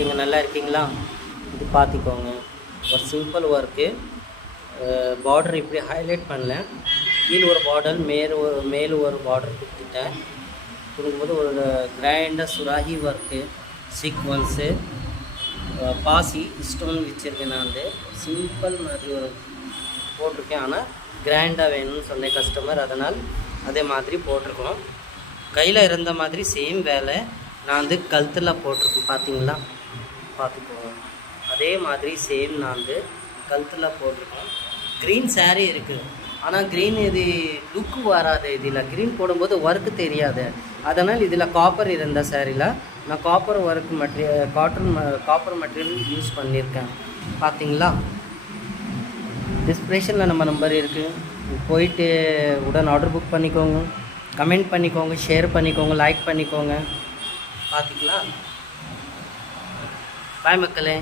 இருக்கீங்க? நல்லா இருக்கீங்களா? இது பார்த்துக்கோங்க. ஒரு சிம்பிள் ஒர்க்கு. பார்டர் இப்படி ஹைலைட் பண்ணல. கீழே ஒரு பார்டர், மேலே ஒரு பார்டர் கொடுத்துட்டேன். கொடுக்கும்போது ஒரு கிராண்டாக சுராகி ஒர்க்கு, சீக்வன்ஸு, பாசி ஸ்டோன் வச்சுருக்கேன். நான் வந்து சிம்பிள் மாதிரி ஒரு போட்டிருக்கேன். ஆனால் கிராண்டாக வேணும்னு சொன்னேன் கஸ்டமர், அதனால் அதே மாதிரி போட்டிருக்கோம். கையில் இருந்த மாதிரி சேம் வேலை நான் வந்து கழுத்தில் போட்டிருக்கேன். பார்த்தீங்களா? பார்த்துக்கோங்க. அதே மாதிரி சேம் நான் வந்து கழுத்தில் போட்டிருக்கோம். க்ரீன் சாரீ இருக்குது, ஆனால் க்ரீன் இது லுக்கு வராது. இதில் க்ரீன் போடும்போது ஒர்க்கு தெரியாது. அதனால் இதில் காப்பர் இருந்த சாரியில் நான் copper work material, copper material use பண்ணியிருக்கேன். பார்த்தீங்களா? டிஸ்கிரிப்ஷனில் நம்ம நம்பர் இருக்குது, போயிட்டு உடன் ஆர்டர் புக் பண்ணிக்கோங்க. கமெண்ட் பண்ணிக்கோங்க, ஷேர் பண்ணிக்கோங்க, லைக் பண்ணிக்கோங்க. பார்த்திங்களா? பாய் மக்களே.